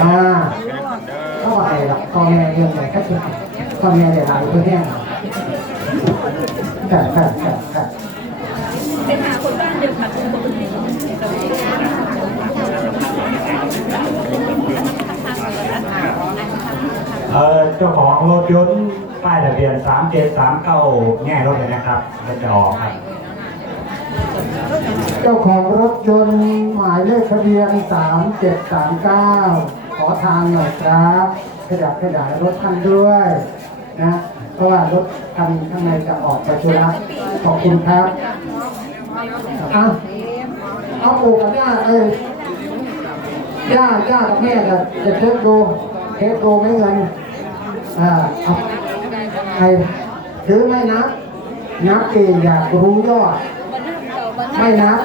อ่าเข้าไปหรอกพ่อแม่เรื่องอะไรก็คือพ่อแม่เดี๋ยวหลายคนเนี่ยครับครับครับครับเป็นหาคนบ้านเดียวกันปกติเออเจ้าของรถยนต์ป้ายทะเบียนสามเจ็ดสามเก้าแง่รถเลยนะครับมันจะออกครับ เจ้าของรถยนต์หมายเลขทะเบียนสามเจ็ดสามเก้าขอทางหน่อยครับขยับขยายรถท่านด้วยนะเพราะว่ารถคันข้างในจะออกไปธุระขอบคุณครับเอาเอาปู่กับย่าเอ้ยย่าย่ากับแม่จะจะเช็คดูเช็คดูไม่เงินอ่าเอาใครถือไม่นับนับเองอยากรู้ยอด ไม่นับ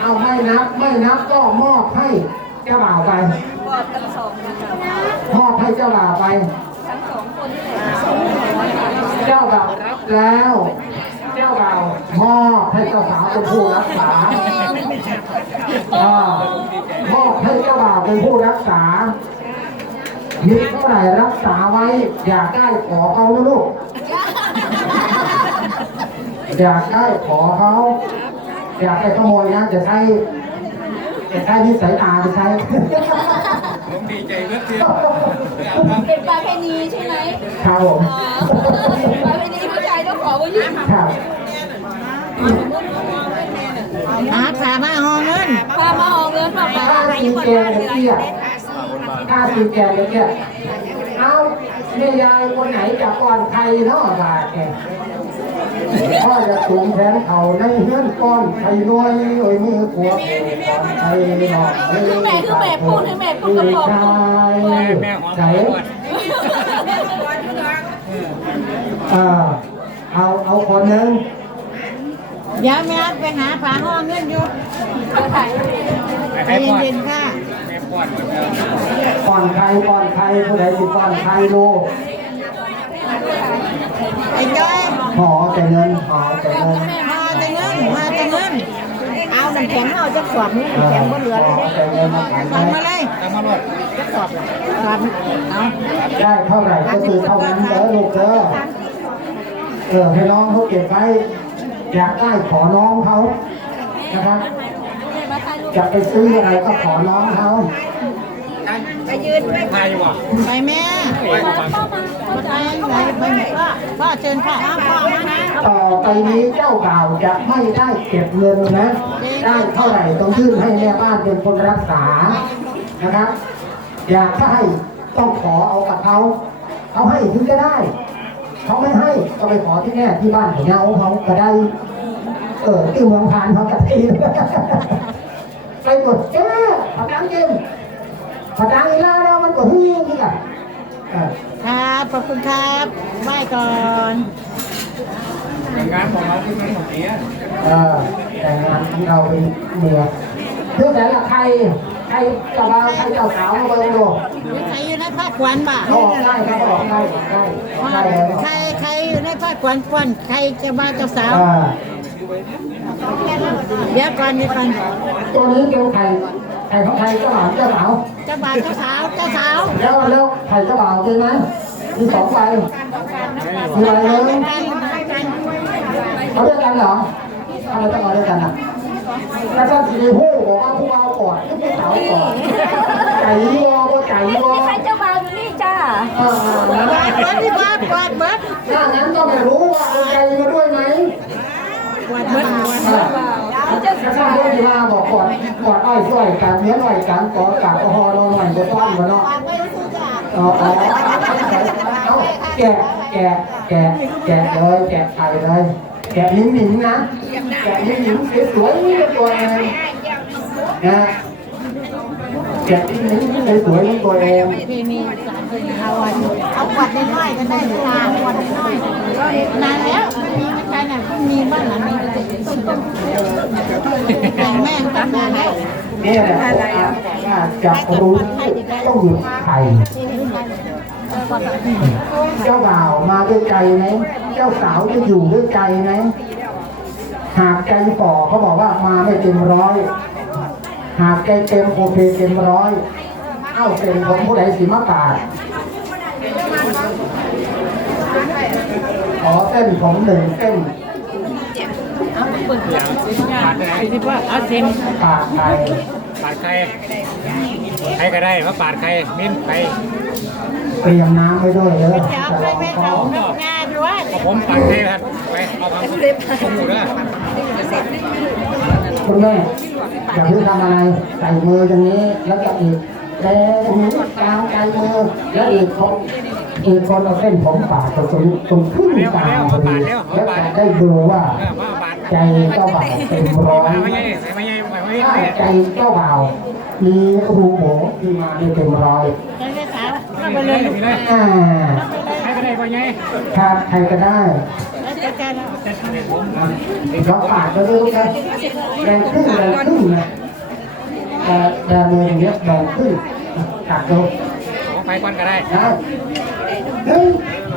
เอาไม่นับ ไม่นับก็มอบให้เจ้าบ่าวไปกอดกันสองนะคะมอบให้เจ้าบ่าวไปทั้งสองคนนี่แหละสองคนค่ะเจ้าบ่าวรับแล้วเจ้าบ่าวมอบให้เจ้าสาวเป็นผู้รักษาอ่ามอบให้เจ้าบ่าวเป็นผู้รักษามีเท่าไหร่รักษาไว้ อยากได้ขอเขานะลูก อยากได้ขอเขา อยากไปขโมยนะจะใช้จะใช้นิสัยตาไปใช้ผมดีใจเมื่อเทียเป็นประเพณีใช่ไหมครับผมอ๋อประเพณีผู้ชายต้องขอผู้หญิงครับหาขามาห้องเงินพามาออกเงินมาพาถ้าสีแกงเตี้ยถ้าสีแกงเตี้ยเอาแม่ยายคนไหนจะก่อนใครเนาะบาแก ขุแผนเข่าในเฮือนก้อนไอ้รวยเอ่ยมือขวบไอ้หนอกคือแม่คือแม่พูดให้แม่พูดกับผมแม่แม่หอมใจอ่าเอาเอาคนหนึ่งเดี๋แม่ไปหาผาห้องเงินอยู่ใจเย็นๆค่ะก่อนใครก่อนใครผู้ใดสิก่อนใครดูไอ้จ้อย ขอแต่เงินขอแต่เงินมาแต่เงินมาแต่เงินเอาน้ำแข็งเอาจักสอบนี่น้ำแข็งบ่เหลือเลยขอแต่เงินมาขายฟังมาเลยตามมาหมดจักสอบสอบเอาได้เท่าไหร่ก็คือเท่านั้นเด้อลูกเด้อเออให้น้องเขาเก็บไว้อยากได้ขอน้องเขานะครับมาถ่ายรูปจะไปซื้ออะไรก็ขอน้องเขาไปยืนไปทายอยู่ว่ะไปแม่ ปไปไปพ่อพ่อเชิญค่ะพ่อมานะต่อไปนี้เจ้าบ่าวจะไม่ได้เก็บเงินนะ ได้เท่าไหร่ต้องยื่นให้แม่บ้านเป็นคนรักษานะครับ อยากให้ต้องขอเอากับเขาเขาให้ถึงจะได้เขาไม่ให้ก็ไปขอที่แม่ที่บ้านของเราเขาก็ได้ เออที่เมืองพานเขากะทีไปกดเจ้าผัดดังจริงผัดดังอีล้วแล้วมันก็ฮือที่กันเออ ครับขอบคุณครับไหว้ก่อนงานของเราที่มันของเนี้ยเออแต่งงานที่เราเป็นเมียเรื่องแต่ละใครใครเจ้าบ่าวใครเจ้าสาวมาเบิ่งดูมีใครอยู่ในผ้าขวัญบ่เขาบอกได้เขาบอกได้บอกได้บอกได้แล้วใครใครอยู่ในผ้าขวัญขวัญใครจะมาเจ้าสาวอ่าเดี๋ยวก่อนเดี๋ยวก่อนตัวนี้เป็นไข่ไข่ของใครเจ้าบ่าวเจ้าสาว เจ้าบ่าวเจ้าสาวเจ้าสาวแล้วแล้วไข่เจ้าบ่าวใช่ไหมมีสองใบมีอะไรเลยเอาด้วยกันเหรอทำไมต้องเอาด้วยกันอะแล้วก็สีหูบอกว่าผู้เอาก่อนผู้สาวก่อนไก่ยัวว่าไก่ยัวใครเจ้าบ่าวอยู่นี่จ้าเออแล้วกวาดเบิดที่บ้านกวาดเบิดถ้างั้นก็ไม่รู้ว่าเอาไก่มาด้วยไหมกวาด เบิดเออถ้าท่านที่มาบอกก่อนก่อนอ้อยช่วยกันเนี้ยหน่อยกันก่อนกาบหอเราหน่อยจะต้อนมาเนาะอ๋อแกะแกะแกะแกะเลยแกะไข่เลยแกะนิ้มนิ้มนะแกะนิ้มนิ้มสวยๆตัวเองนะแกะนิ้มนิ้มสวยๆตัวเองเอาวันเอากวาดน้อยๆก็ได้เวลากวาดน้อยนานแล้ว น่ะเพิ่งมีบ้านหลังนี้แต่ต้นต้นแต่งแม่งตั้งานแล้วนี่แหละว่าจะรู้ต้องอยู่ไข่เจ้าบ่าวมาด้วยใจไหมเจ้าสาวจะอยู่ด้วยใจไหมหากใจฝ่อเขาบอกว่ามาไม่เต็มร้อย หากใจเต็มโอเคเต็มร้อย เอ้าเป็นของผู้ใดสีมะกาด ขอเส้นผมหนึ่งเส้นปาดไหนคิดว่าอาเต็มปากไทยปาดใครใครก็ได้มาปาดใครมิ้นใครเตรียมน้ำไว้ด้วยเด้อจะเอาไปไปเขางานด้วยผมปาดใครครับไปเอาคำผมอยู่ด้วยคุณแม่อย่าเพิ่งทำอะไรใส่มืออย่างนี้แล้วก็อีกแต่หูกลางใจมือแล้วอีกคน อีกคนเอาเส้นผมปาดตรงตรงตรงขึ้นกลางพอดีแล้วจะได้ดูว่า ใจเจ้าบ่าวเต็มร้อยใช่ไม่ใช่ไม่ใช่ถ้าม่ใจเจ้าบ่าวมีรูโบที่มาในเต็มร้อยใช้าษาเข้าไปไปเลยยไปเลยอ่าใครก็ได้ไปไงถ้าใครก็ได้ล้วจะการเราปาดก็ได้ลูกนะแบ่งครึ่งแบ่งครึ่งนะแต่เมืออย่างเงี้ยแบ่งครึ่งตัดดูของใครก่อนก็ได้ เฮ้ย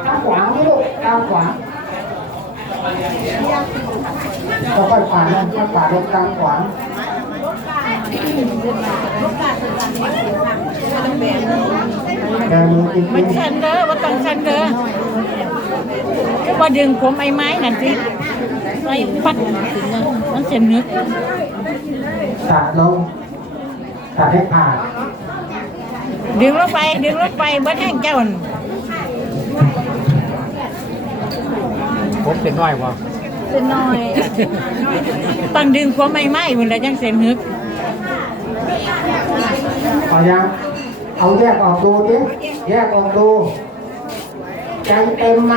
ตามขวางนี่ลูกตามขวางเราค่อยปาดนะค่อยปาลงกลางขวางแต่มือจริงมันชันเด้อว่าต้องชันเด้อว่าดึงผมไอ้ไม้นั่นสิไอ้ปัดมันเส้นนึกตัดลงตัดให้ขาดดึงลงไป ดึงลงไปเบิ้แห้งเจ้า ผมเป็นน้อยกว่าเป็นน้อย ต้องดึงผมไอ้ไม้มันแล้วยังเส้นนึกเอายังเอาแยกออกดูดิแยกออกดูใจเต็มไหม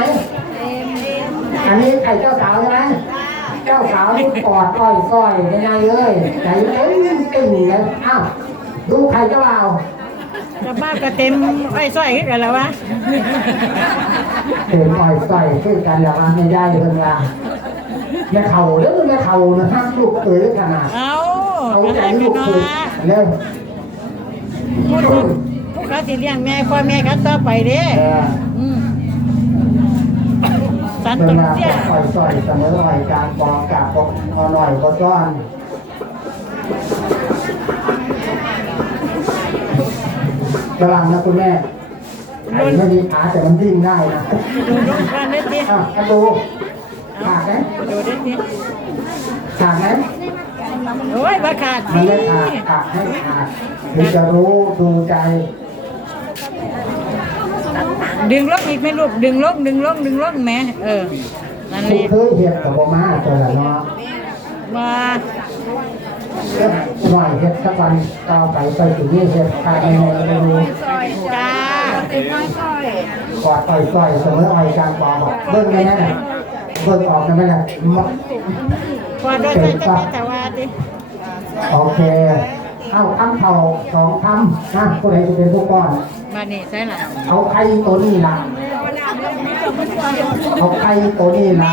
อันนี้ไข่เจ้าสาวใช่ไหมเจ้าสาวนี่กอดอ้อยก้อยยังไงเอ้ยใจเต็มติ่งเลยอ้าวดูไข่เจ้าบ่าว กระบ้าก็เต็มไอ้สร้อยขึ้นกันแล้ววะเต็มอ้อยก้อยขึ้นกันแล้วว่าไม่ได้เพิ่งละแม่เข่าเด้อแม่เข่านะห้ามลูกเอ๋ยขนาดเอาเอาก็ใจได้ลูกันกเนาะเอ๋ยเร็วพวกเขาสิเลี้ยงแม่พ่อแม่เขาต่อไปเด้เอออืมสันเวตุลาเสียอ้อยก้อยเสมออ้อยกลางปองกาบปองเอาหน่อยก็ก้อน ระวังนะคุณแม่ไอ้ไม่มีขาแต่มันวิ่งได้นะดูดูกันได้สิอะกระดูขาดไหมดูได้สิขาดไหมโอ้ยบ่ขาดมันสิไม่ขาดขาดให้ขาดถึงจะรู้ดูใจ ดึงลงอีกไหม่ลูกดึงลงดึงลงดึงลงแม่เออนั่นแหคุณละเคยเห็ดกับโบมาเจอแล้วเนาะว่า หน่อยเห็ดสักวันต่อไปไปถึงนี่เห็ดขาดในในรูจ้ากอดต่อยต่อยเสมออ่อยกลางปอบอกเบิ้งไหมนะเบิ้งออกกันไหมล่ะมะพอด้วยใจจะมีแต่ว่าดิโอเคเอาคำเข่าสองคำนะผู้ใดจะเป็นผู้ก้อนมาเนี่ยใช่ล่ะเอาไข่ตัวนี้ล่ะเอาไข่ตัวนี้ล่ะ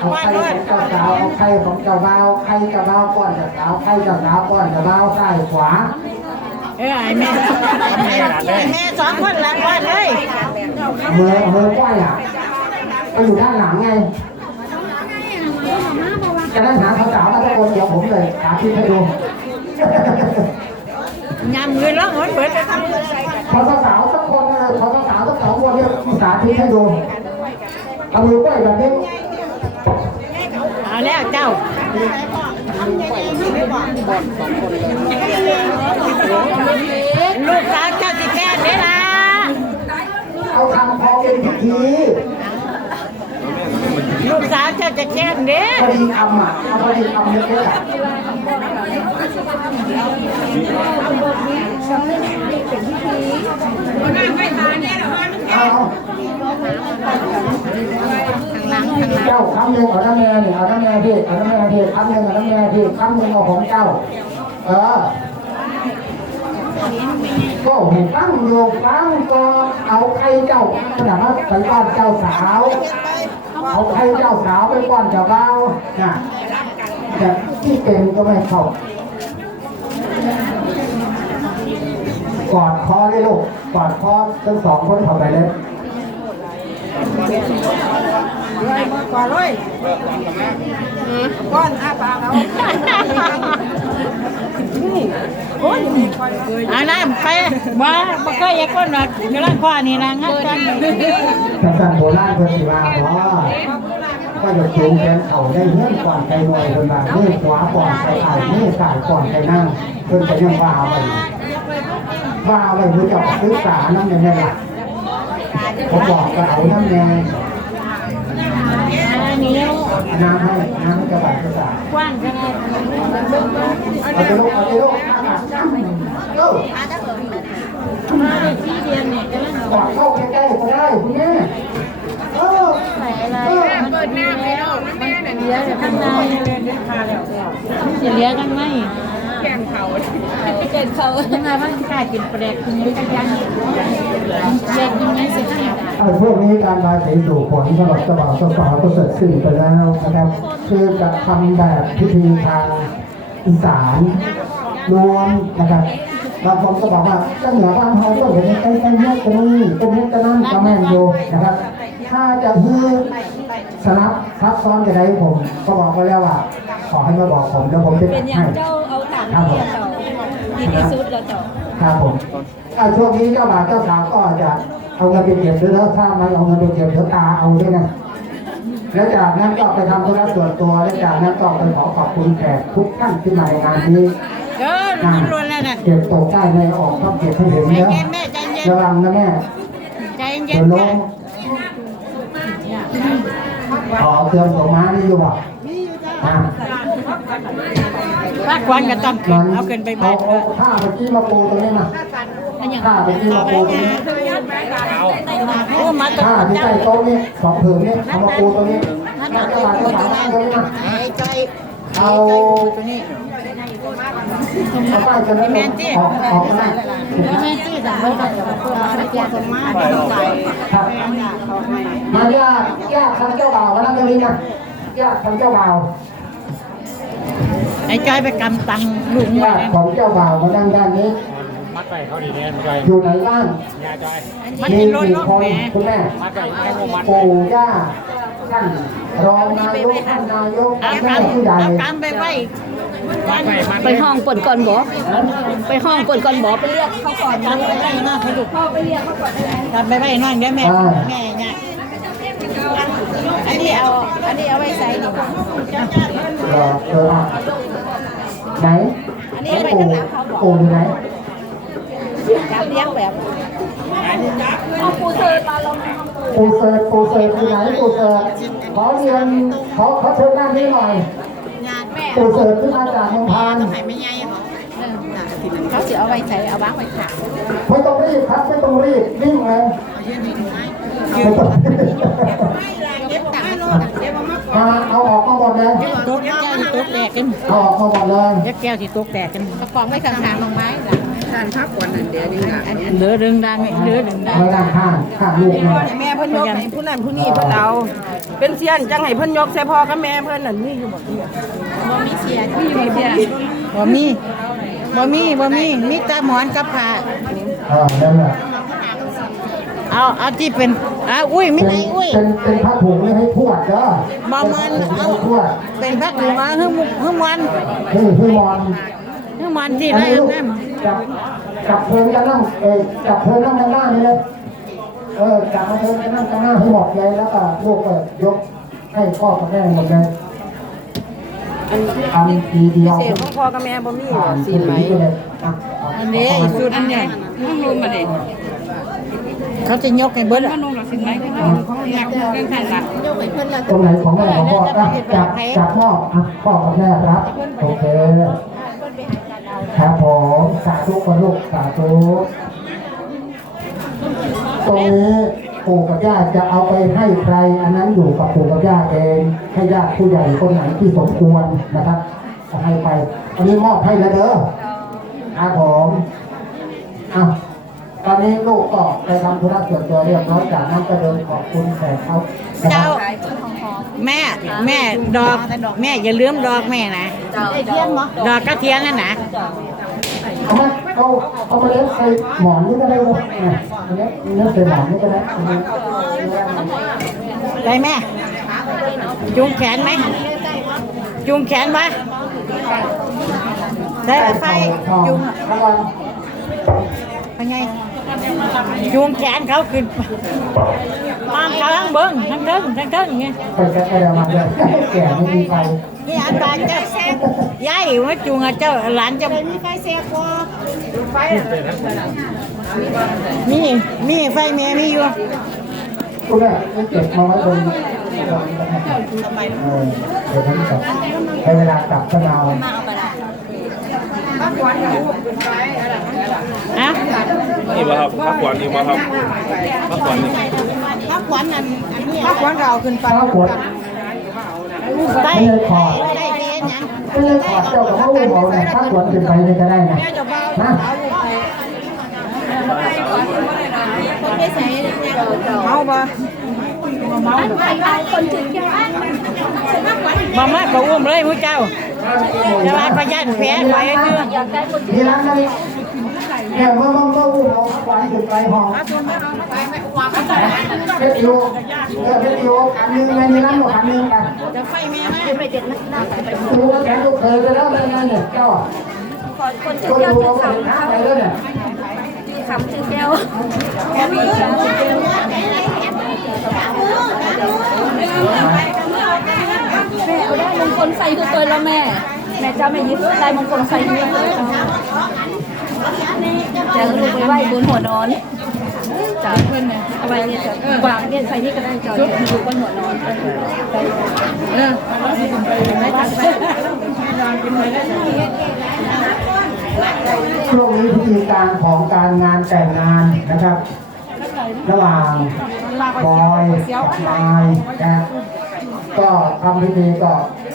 เอาไข่ของเจ้าสาวเอาไข่ของเจ้าบ่าวไข่เจ้าบ่าวก้อนเจ้าสาวไข่เจ้าสาวก้อนเจ้าบ่าวซ้ายขวาเออไอแม่แม่สองคนหลับว่าเลยมือมือก้อยอะไปอยู่ด้านหลังไงจะได้หาสาวๆมาทุกคนเดี๋ยวผมเลยหาที่ให้ดูยำมือร้องมันเปิดขอสาวๆสักคนเลยขอสาวๆสักสองคนเนี่ยสาธิตให้ดูเอามือก้อยแบบนี้ เอาแล้วเจ้าลูกสาวเจ้าสิแก่เด้ล่ะเอาทำพอเป็นพิธีลูกสาวเจ้าจะแก่เด้พอดีคำอะเอาพอดีคำเล็กๆอ่เอา เจ้าคำหนึ่งเอาน้ำแม่เนี่ยเอาน้ำแม่พี่เอาน้ำแม่พี่คำหนึ่งเอาน้ำแม่พี่คำหนึ่งเอาของเจ้า เออก็เห็นตั้งอยู่ตั้งก็เอาใครเจ้าขนาดว่าไปบ้านเจ้าสาว เอาใครเจ้าสาวไปบ้านเจ้าบ่าวนะแต่ที่เป็นก็ไม่เข้ากอดคอเลยลูกกอดคอทั้งสองคนเข้าไปเลย ก่อนเลยก้อนอาปากเอาอันนั้นไปว่าบ่เคยอยากก้นหรอกกำลังคว้านี่นะงั้นกันกษัตริย์โบราณเพิ่นสิว่าว่าก็จะจูงแขนเข่าได้เงื่อนก่อนไปหน่อยเพิ่นว่ามือขวาก่อนไปถ่ายมือซ้ายก่อนไปนั่งเพิ่นก็ยังว่าไว้ว่าไว้เพื่อจะศึกษาน้ำในนี่ล่ะ ผมบอกก็เอาน้ำแดงอันนี้น้ำให้น้ำให้กระบาดกระบากว้างขนาดเอาไปลูกเอาไปลูกเอามาได้ที่เดียนเนี่ยกำลังกอเข้าใกล้ๆก็ได้คุณแม่เออใส่อะไรเปิดหน้าไปแล้วแม่น่ะเลี้ยงข้างในเลยเนี่ยพาแล้วจะเลี้ยงกันไหมเก่งเขา ยังไงบ้างกล้ากินแปลกคุณยังยังแปลกยังไงสิเนี่ยไอ้พวกนี้การบายสีสู่ผลสำหรับเจ้าบ่าวเจ้าสาวก็เสร็จสิ้นไปแล้วนะครับ คือจะทำแบบพิธีทางอีสานรวมนะครับบางคนก็บอกว่าเจ้าเหนือบ้านเขาก็เห็นไอ้ไอ้เนี้ยจะนี่เป็นเนี้ยจะนั่นก็แม่นอยู่นะครับ ถ้าจะฮือสลับซับซ้อนจะได้ผม ก็บอกไว้แล้วว่า ขอให้มาบอกผมแล้วผมจะให้ย่างเจ้าเอาถาม ดีที่สุดแล้วเจ้าครับผมอ่าช่วงนี้เจ้าบ่าวเจ้าสาวก็จะเอาเงินไปเก็บด้วยแล้วถ้าไม่เอาเงินไปเก็บเดี๋ยวตาเอาด้วยนะแล้วจากนั้นก็ไปทำธุระส่วนตัวแล้วจากนั้นก็ไปขอขอบคุณแขกทุกท่านที่มาในงานนี้เออมันรวนแล้วน่ะเก็บตกได้ในออกต้องเก็บให้เห็นใจเยอะเย็นแม่ใจเย็นระวังนะแม่ใจเย็เดี๋ยนวลแม่งขอเครื่องส่งม้านี่อยู่ป่ะอะว่า ควันก็ต้องขึ้นเอาขึ้นไปเอาบ้านเอาผ้าไปกี้มาปูตรงนี้มาผ้าไปกี้มาปูตรงนี้โอ้มาต้องผ้าที่ใต้โต๊ะนี่สองผืนนี่เอามาปูตรงนี้ถ้าจะมาจะสามาตรงนี้มาใจเอาตัวนี้เอาป้ายจะได้ออกออกมาได้แม่ที่สั่ไว้ก่อนเพื่อมาเกี่ยวกับมาใส่ครับมาญาติญาติทางเจ้าบ่าวมานั่งตรงนี้นะญาติทางเจ้าบ่าว ไอ้จอยไปกำตังลูกไว้ญาติของเจ้าบ่าวมานั่งด้านนี้ มัดไปเขาดีแน่มันจอยอยู่ไหนบ้างยาจอยมันมีเป็นรถกี่รถคนแม่คุณแม่ มัดไปให้งูมัดปู่ย่าท่านรองนายกท่านนายกเอาแม่กำผู้ใหญ่เอากำไปไว้มัดไปมัดไปห้องปนก่อนบอไปห้องปนก่อนบอไปเรียกเขาก่อนกำไปไว้หน้าเขาลูกพ่อไปเรียกเขาก่อนได้ไหมกำไปไว้หน้าเดี๋ยวแม่แม่เนี่ยอันนี้เอาอันนี้เอาไว้ใส่ดีกว่าเออเออ ไหนอันนี้เอาไว้ข้างหลังเขาบอกปู่อยู่ไหนการเลี้ยงแบบห้องปูเธอมาลงห้องปูปู่เสิร์ฟปู่เสิร์ฟอยู่ไหนปู่เสิร์ฟขอเรียนขอขอเชิญด้านนี้หน่อยแม่ปู่เสิร์ฟขึ้นมาจากเมืองพานไม่ใหญ่หรอกเขาจะเอาไว้ใส่เอาบ้างไว้ขาไม่ต้องรีบครับไม่ต้องรีบนิ่งเลย มามาเอาออกมาหมดเลยตุ๊กแก้วที่ตุ๊กแตกกันเอาออกมาหมดเลยยักแก้วที่ตุ๊กแตกกันกระป๋องไว้ข้างๆลงไม้ล่ะเหลือดึงดังเหลือดึงดังไม่นั่งข้างข้างลูกเลยแม่เพิ่นยกให้ผู้นั้นผู้นี้เพิ่นเอาเป็นเสี้ยนจังให้เพิ่นยกใส่พ่อกับแม่เพิ่นนั่นมีอยู่บ่เดียวมีเสียที่มีเสียบ่มีบ่มีบ่มีมีแต่หมอนกับผ้าเออนั่นแหละ เอาเอาที่เป็นอ้าอุ้ยไม่เป็นไอ้อุ้ยเป็นเป็นผ้าถุงไม่ให้ทวดเด้อบ่มันเอาเอาทวดเป็นพักหรือว่าฮึ่มฮึ่มมันนี่พี่มอนฮึ่มมันที่อันไรนี้ลูกนั่นจับจับเพลินกันนั่งเออจับเพลินนั่งข้างหน้านี่เลยเออจับมาเพลินกันนั่งข้างหน้าให้หมดเลยแล้วก็ลูกก็ยกให้พ่อกับแม่หมดเลยอันที่ทำทีเดียวเศษของพ่อกับแม่บ่มีผ่านสิสีนไหมไปเลยอะอันนี้สุดอันเนี้ยต้องรู้มาเลย เขาจะยกให้เบิดอะ นุ่งหรอสิไหมเขาอยากเรื่องการหลักตรงไหนของแม่ของพ่ออะจับจับพ่ออะพ่อกับแม่รับโอเคครับผมสาธุกับลูกสาธุตรงนี้ปู่กับย่าจะเอาไปให้ใคร อันนั้นอยู่กับปู่กับย่าเองให้ญาติผู้ใหญ่คนไหนที่สมควรนะครับจะให้ไป อันนี้มอบให้แล้วเด้อครับผมอะตอนนี้ลูกก็ ไปทำธุระส่วนตัวเรียบร้อยจากนั้นก็เดินขอบคุณแขกเขานะคเจ้ารับแม่แม่ดอกแม่อย่าลืมดอกแม่นะไอ้เทียนมั้ดอกกระเทียนนั่นนะเอามาเอาเอามาเลี้ยงใส่หมอนนี่ก็ได้ลูกเนี่ยเอาเลี้ยงเลี้ยงใส่หมอนนี่ก็ได้ได้แม่จูงแขนไหมจูงแขนไหมได้ไฟทองจูงรางวัลเป็นไง จูงแขนเขาขึ้นตามเขาทั้งเบิ้งทั้งเทิงทั้งเทิงไงไปกันไปเรามาเลยแก่ไม่มีไฟนี่อันตาเจ้าย้ายว่าจูงอะเจ้าหลานเจะมีไฟแสกบ่ไฟมีมีไฟแม่มีอยู่คุณแม่ไม่เก็บมาไว้บนเออเดี๋ยวผมกลับให้เวลากลับก็เอา ฮะนี่บ่ครับพักหวานนี่บ่ครับพักหวานนี่พักขวัญอันอันนี้พักขวัญเราขึ้นไปข้าวขวดได้ไม่เลยขอดได้เรียนยังไม่เลยขอดเจ้ากับข้าวหมูเนี่ยข้าวขวดเป็นไปเลยก็ได้นะนะเมาบ่คนถึงแค่บ่มาก็อุ้มเลยผู้เจ้าจะว่าประหยัดแผลไว้เชื่อมีร้านนั้น เนี่ยเมื่อเมื่อเมื่ออู้เราข้าวขวดเป็นไปหองเพชรโยเออเพชรโยขันหนึ่งในนี้ร้านหมดขันหนึ่งกันจะไฟแม่มาดูว่าแกลูกเคยไปแล้วได้ไงเนี่ยเจ้าอะคนถึก็งแก้วดูถึเรางก็คำเห็นทางไปแล้วเนี่ยคำถึงแก้วแก้วมีคำถึงแก้วแม่เอาได้มงคลใส่ทุกตัวแล้วแม่ แม่จะไม่ยึดได้มงคลใส่ทุกตัว จะลูกไปไหว้บนหัวนอนจากเพื่อนไงเอาไว้เนี่ยจะวางเนี่ยใส่นี่ก็ได้จอยอยู่บนหัวนอนเออไม่จัดช่วงนี้พิธีการของการงานแต่งงานนะครับ ระหว่างบอยกับนายนะก็ทำพิธีก็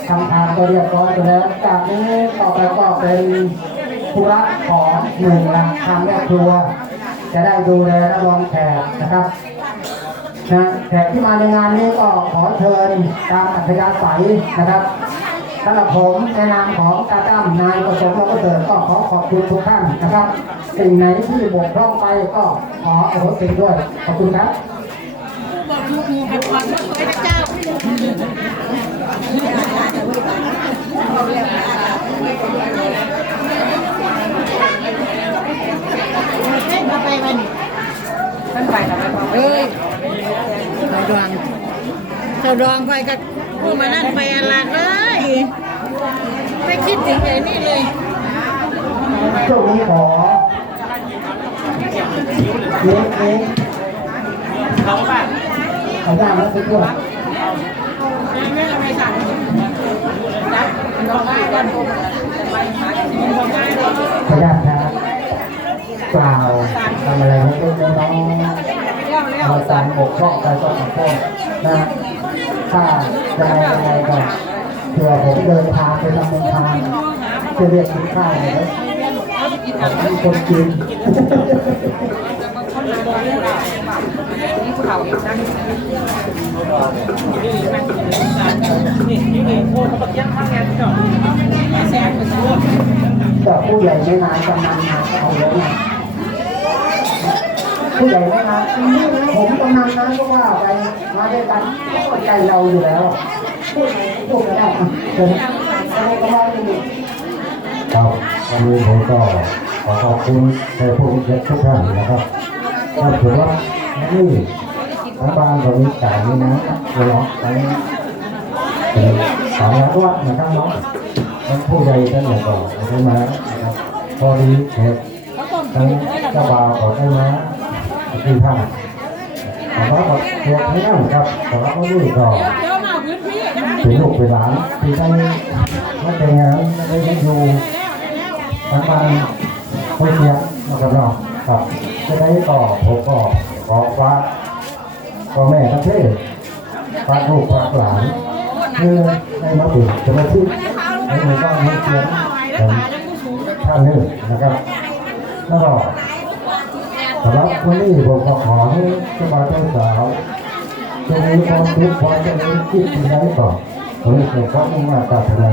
ทำทานก็เรียบร้อยไปแล้วจากนี้ต่อไปก็เป็น ธุระของหนึ่งละทางแม่ครัว จะได้ดูแลรับรองแขกนะครับนะแขกที่มาในงานนี้ก็ขอเชิญตามอัธยาศัยนะครับสำหรับผมในนามของตาตั้มนายประสงค์และประเสริฐก็ขอขอบคุณทุกท่านนะครับสิ่งไหนที่บกพร่องไปก็ขออโหสิด้วย ขอบคุณครับมา ไปวันนี้มันไปแล้วเอ้ยเจ้าดวงเจ้าดวงไปกับผู้มานั่นไปอะไรเลยไม่คิดถึงเลยนี่เลยช่วงนี้ขอเล็กเล็กขอได้ไหมทุกคนขออนุญาตนะ กล่าวทำอะไรไม่ต้องน้องเอาตามบกพร่องไปก็ขอโทษนะถ้าจะอะไรยังไงก็เผื่อผมเดินทางไปทำเดินทางจะเรียกคุณค่าเลยนะมีคนกินแต่ผู้ใหญ่ไม่นานกำนันมาเอาแล้วไง ผู้ใหญ่ไม่นานผมกำนันนะก็ว่าไปมาด้วยกันก็ใจเราอยู่แล้วพูดพูดไม่ได้ผมอะไรก็ว่าไม่ดีครับวันนี้ผมก็ขอขอบคุณแทนผู้เกียรติทุกท่านนะครับถ้าถือว่านี่รัฐบาลตอนนี้จ่ายนี่นะเวลาไปเป็นสามร้อยวัดนะครับเนาะทั้งผู้ใหญ่ท่านหนึ่งก็ได้มานะครับพอดีแขกทั้งเจ้าบ่าวก็ได้มา ที่ท่าขอรับกับเกียรติให้นั่งครับขอรับว่านี่ก็เป็นลูกเป็นหลานที่ได้มาแต่งงานไม่ได้อยู่ทางบ้านคุยเสียงนะครับเนาะครับจะได้ต่อผมก็ขอว่าพ่อแม่ทั้งเพศฝากลูกฝากหลานคือในมาถึงจะมาที่ในหมู่บ้านนี้เสียงเป็นท่านหนึ่งนะครับแล้วก็ สำหรับวันนี้ผมก็ขอให้เจ้าบ่าวเจ้าสาวจะมีความทุขความเจริญคิดที่ไหนก่อนผมเกิดความมุ่งมั่นปรารถนา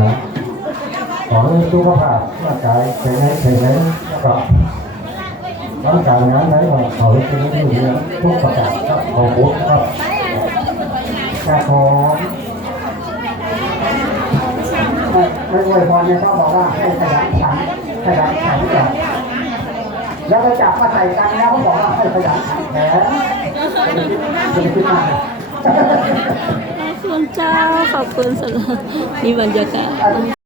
ขอให้สุขภาพร่างกายแข็งแรงแข็งแรงแล้วก็ร่างกายงานไหนก็ขอให้เป็นเรื่องเรื่องทุกประการครับขอบคุณครับกาขอไม่ไม่อวยพรเนี่ยพ่อบอกว่าให้ขยันขันขยันขันก่อน แล้วก็จับมาใส่กันแล้วเขาบอกว่าให้ขยันขันแผลจะคิดมาขอบคุณเจ้า ขอบคุณสำหรับนี่บรรยากาศ